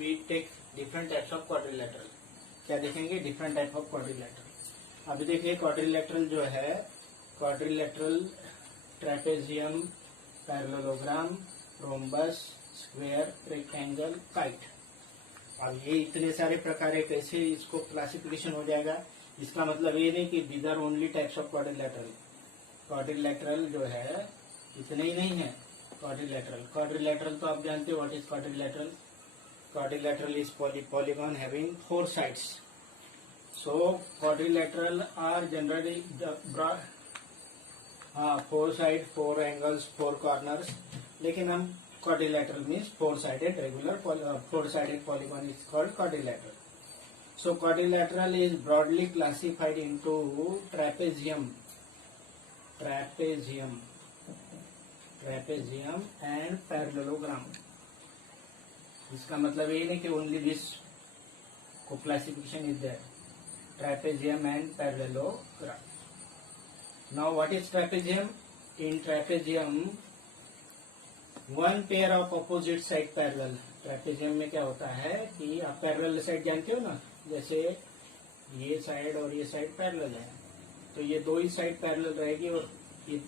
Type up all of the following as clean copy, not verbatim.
we take different types of quadrilateral. क्या देखेंगे? different type of quadrilateral. अभी देखिए quadrilateral जो है, quadrilateral, trapezium, parallelogram, rhombus, square, rectangle, kite. अब ये इतने सारे प्रकार है, कैसे इसको क्लासिफिकेशन हो जाएगा? इसका मतलब ये नहीं कि these are only types of quadrilateral. Quadrilateral जो है इतने ही नहीं है. क्वाड्रिलेटरल तो आप जानते हो what is quadrilateral. Quadrilateral is polygon having 4 sides. So quadrilateral are generally 4 side, 4 angles, 4 corners. लेकिन हम quadrilateral means 4-sided regular 4-sided polygon is called quadrilateral. So quadrilateral is broadly classified into trapezium and parallelogram. इसका मतलब ये नहीं कि only this classification is there. Trapezium and parallelogram. Now what is trapezium? In trapezium one pair of opposite side parallel. Trapezium में क्या होता है कि आप पैरेलल साइड जानते हो ना, जैसे ये साइड और ये साइड पैरेलल है, तो ये 2 ही साइड पैरेलल रहेगी और ये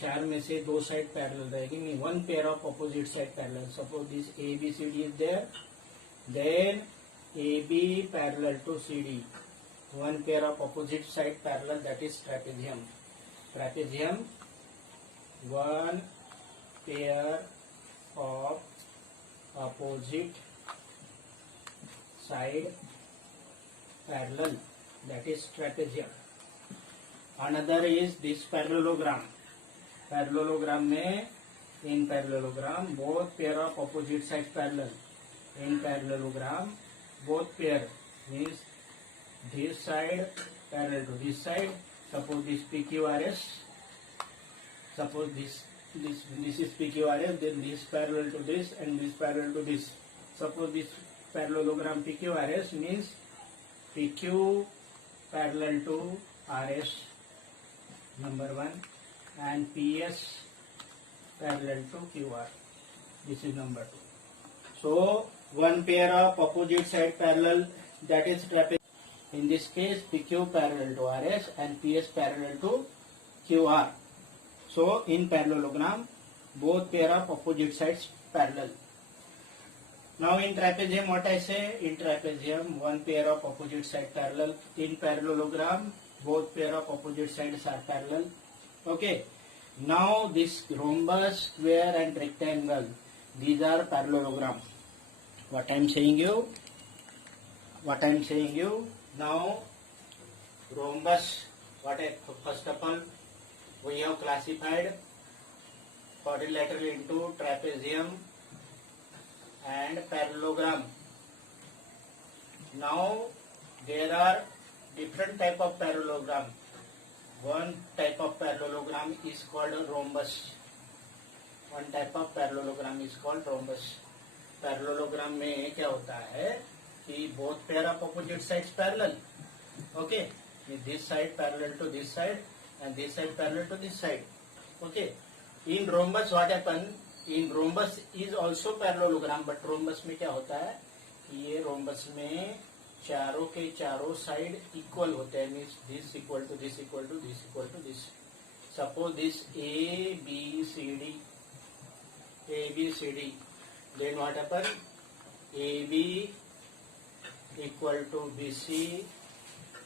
4 में से 2 साइड पैरेलल रहेगी. Mean one pair of opposite side parallel. Suppose this A B C D is there, then A B parallel to C D, one pair of opposite side parallel, that is trapezium. Trapezium one pair of opposite side parallel, that is trapezium. Another is this parallelogram. Parallelogram में, in parallelogram both pair of opposite sides parallel. In parallelogram both pair means this side parallel to this side. Suppose this PQRS, suppose this is PQRS, then this parallel to this and this parallel to this. Suppose this parallelogram PQRS means PQ parallel to RS, number 1, and PS parallel to QR. This is number 2. So one pair of opposite side parallel, that is trapezium. In this case PQ parallel to RS and PS parallel to QR. So in parallelogram both pair of opposite sides parallel. Now in trapezium what I say? In trapezium one pair of opposite side parallel. In parallelogram both pair of opposite sides are parallel. Okay. Now this rhombus, square and rectangle, these are parallelogram. What I am saying you? Now rhombus, first of all we have classified quadrilateral into trapezium and parallelogram. Now there are different type of parallelogram. One type of parallelogram is called a rhombus. Parallelogram में क्या होता है कि both pair of opposite sides parallel. Okay, this side parallel to this side and this side parallel to this side. Okay. In rhombus what happen? In rhombus is also parallelogram, but rhombus में क्या होता है कि ये rhombus में चारों के चारों साइड इक्वल होते हैं. Means this equal to this equal to this equal to this. Suppose this A B C D, then what happen? A B equal to B C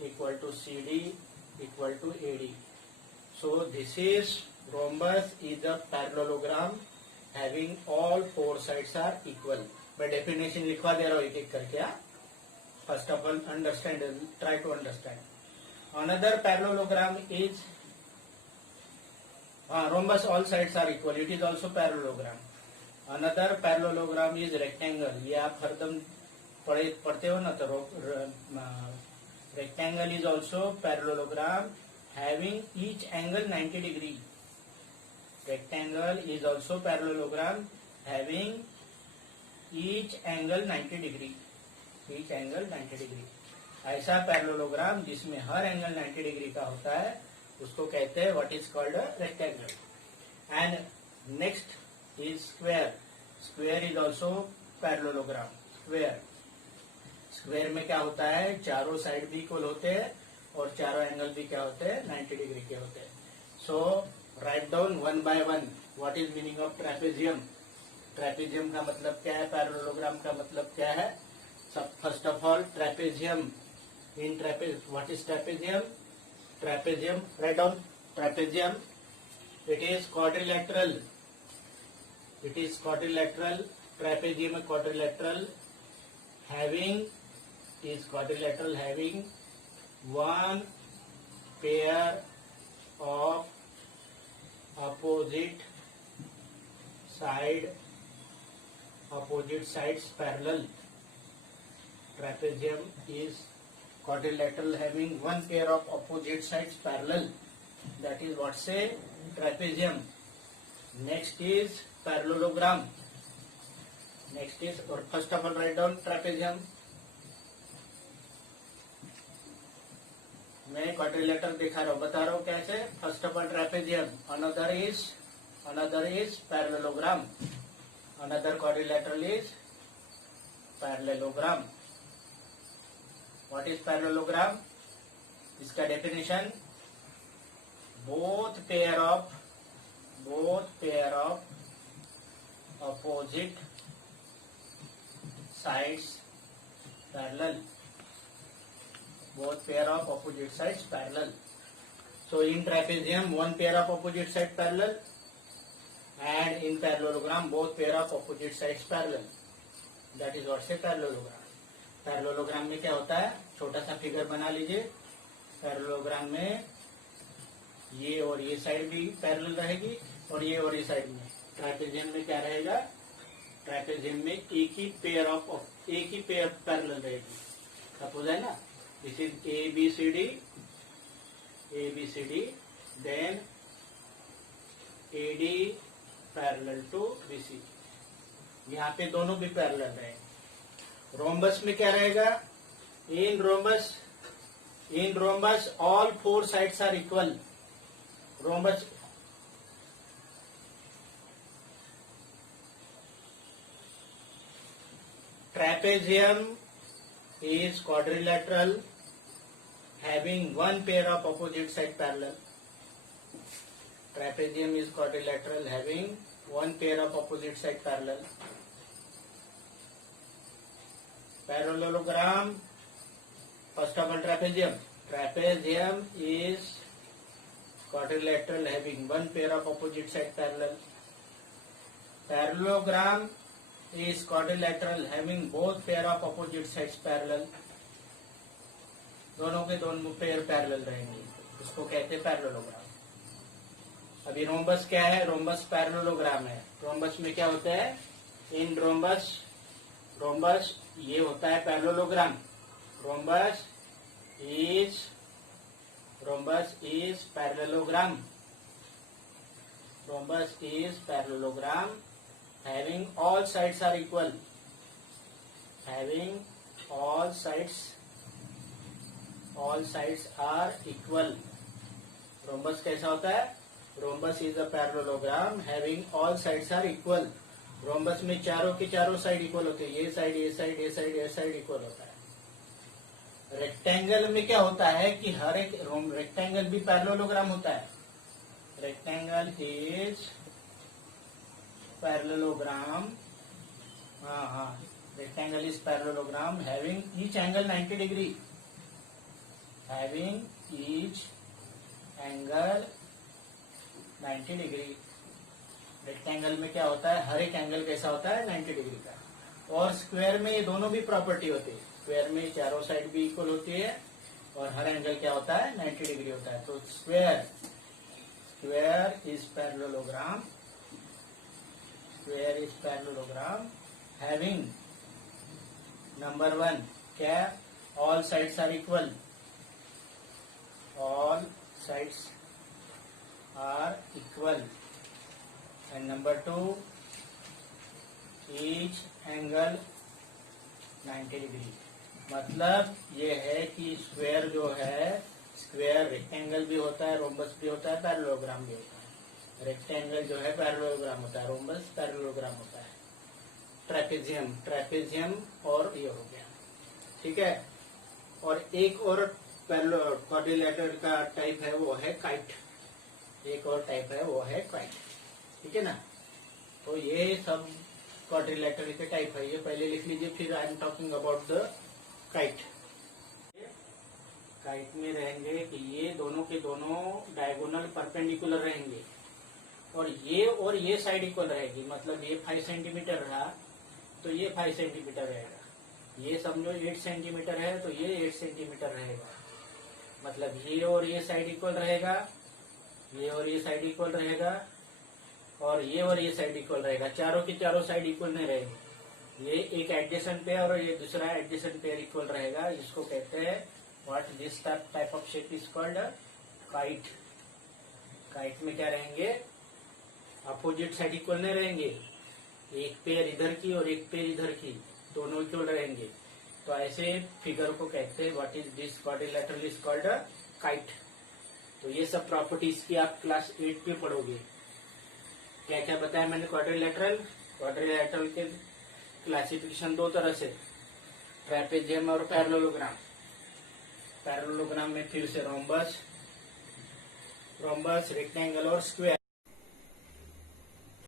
equal to C D equal to A D. So this is rhombus is a parallelogram having all 4 sides are equal. मैं definition लिखवा दे रहा हूँ एक-एक करके. First of all understand, try to understand. Another parallelogram is rhombus, all sides are equal. It is also parallelogram. Another parallelogram is rectangle. ये आप हरदम पढ़ते हो ना, तो rectangle is also parallelogram having each angle 90 degree. Rectangle is also parallelogram having each angle 90 degree. ऐसा parallelogram जिसमें हर angle 90 degree का होता है उसको कहते हैं what is called a rectangle. And next is square. Square is also parallelogram. Square. Square में क्या होता है, चारों साइड भी इक्वल होते हैं और चारों एंगल भी क्या होते हैं, 90 डिग्री के होते हैं। So write down one by one what is meaning of trapezium. Trapezium का मतलब क्या है, पैरेललोग्राम का मतलब क्या है। सब first of all trapezium, in trapeze what is trapezium. Trapezium, write down trapezium, it is quadrilateral, it is quadrilateral, trapezium is quadrilateral having one pair of opposite sides parallel. Trapezium is quadrilateral having one pair of opposite sides parallel, that is what say trapezium. Next is parallelogram. Next is, or first of all write down trapezium. मैं quadrilateral दिखा रहा हूँ, बता रहा हूँ कैसे। First of all trapezium, another is parallelogram, another quadrilateral is parallelogram. What is parallelogram, इसका definition, both pair of opposite sides parallel, both pair of opposite sides parallel. So in trapezium one pair of opposite sides parallel and in parallelogram both pair of opposite sides parallel, that is what say parallelogram. Parallelogram में क्या होता है, छोटा सा figure बना लीजिए। Parallelogram में ये और ये साइड भी पैरेलल रहेगी और ये साइड में। ट्रापेजियम में क्या रहेगा, ट्रापेजियम में एक ही पेयर पैरेलल रहेगी। सपोज है ना, this is A B C D, then A D parallel to B C, यहाँ पे दोनों भी पैरेलल रहेंगे। रोम्बस में क्या रहेगा, in rhombus all four sides are equal. Rhombus trapezium is quadrilateral having one pair of opposite side parallel. Trapezium is quadrilateral having one pair of opposite side parallel. Parallelogram, first of all trapezium is quadrilateral having one pair of opposite side parallel. Parallelogram is quadrilateral having both pair of opposite sides parallel, दोनों के दोनों pair parallel रहेंगे, इसको कहते हैं parallelogram. अभी rhombus क्या है, रोम्बस पैरेललोग्राम है। रोम्बस में क्या होता है, इन रोम्बस ये होता है parallelogram. Rhombus is parallelogram having all sides are equal, rhombus कैसा होता है, rhombus is a parallelogram having all sides are equal. Rhombus में चारों के चारों साइड इक्वल होते हैं, ये साइड इक्वल होता है। रेक्टेंगल में क्या होता है कि हर एक रेक्टेंगल भी पैरेललोग्राम होता है। Rectangle is parallelogram, rectangle is parallelogram having each angle 90 degree, rectangle में क्या होता है, हर एक एंगल कैसा होता है, 90 डिग्री का। और स्क्वायर में ये दोनों भी प्रॉपर्टी होती है, स्क्वायर में चारों साइड भी इक्वल होती है और हर एंगल क्या होता है, 90 डिग्री होता है। तो square is parallelogram, Square is parallelogram having number one, क्या, all sides are equal, and number two, each angle 90 degree. मतलब ये है कि स्क्वायर जो है, स्क्वायर रेक्टेंगल भी होता है, रोम्बस भी होता है, पैरेललोग्राम भी होता है। रेक्टेंगल जो है पैरेललोग्राम होता है, रोम्बस पैरेललोग्राम होता है। ट्रेपेजियम, ट्रेपेजियम और ये हो गया, ठीक है। और एक और क्वाड्रिलेटरल का टाइप है वो है काइट, एक और टाइप है वो है काइट, ठीक है ना। तो ये सब क्वाड्रिलेटरल के टाइप है, ये पहले लिख लीजिए, फिर I am talking about the kite. Kite में रहेंगे कि ये दोनों के दोनों डायगोनल परपेंडिकुलर रहेंगे और ये साइड इक्वल रहेगी, मतलब ये 5 सेंटीमीटर रहा तो ये 5 सेंटीमीटर रहेगा, ये समझो 8 सेंटीमीटर है तो ये 8 सेंटीमीटर रहेगा, मतलब ये और ये साइड इक्वल रहेगा, ये और ये साइड इक्वल रहेगा और ये साइड इक्वल रहेगा, चारों की चारों साइड इक्वल नहीं रहेगी। ये एक एडजेसेंट पेयर और ये दूसरा एडजेसेंट पेयर इक्वल रहेगा, जिसको कहते हैं what this type of shape is called kite. Kite में क्या रहेंगे, अपोजिट साइड इक्वल नहीं रहेंगे, एक पेयर इधर की और एक पेयर इधर की, दोनों इक्वल रहेंगे। तो ऐसे फिगर को कहते हैं what is this quadrilateral is called kite. तो ये सब प्रॉपर्टीज की आप क्लास 8 पे पढ़ोगे। क्या क्या बताया मैंने क्वाड्रिलेटरल, क्वाड्रिलेटरल के क्लासिफिकेशन दो तरह से, ट्रेपेजियम और पैरेललोग्राम। पैरेललोग्राम में फिर से रोम्बस, रेक्टेंगल और स्क्वायर।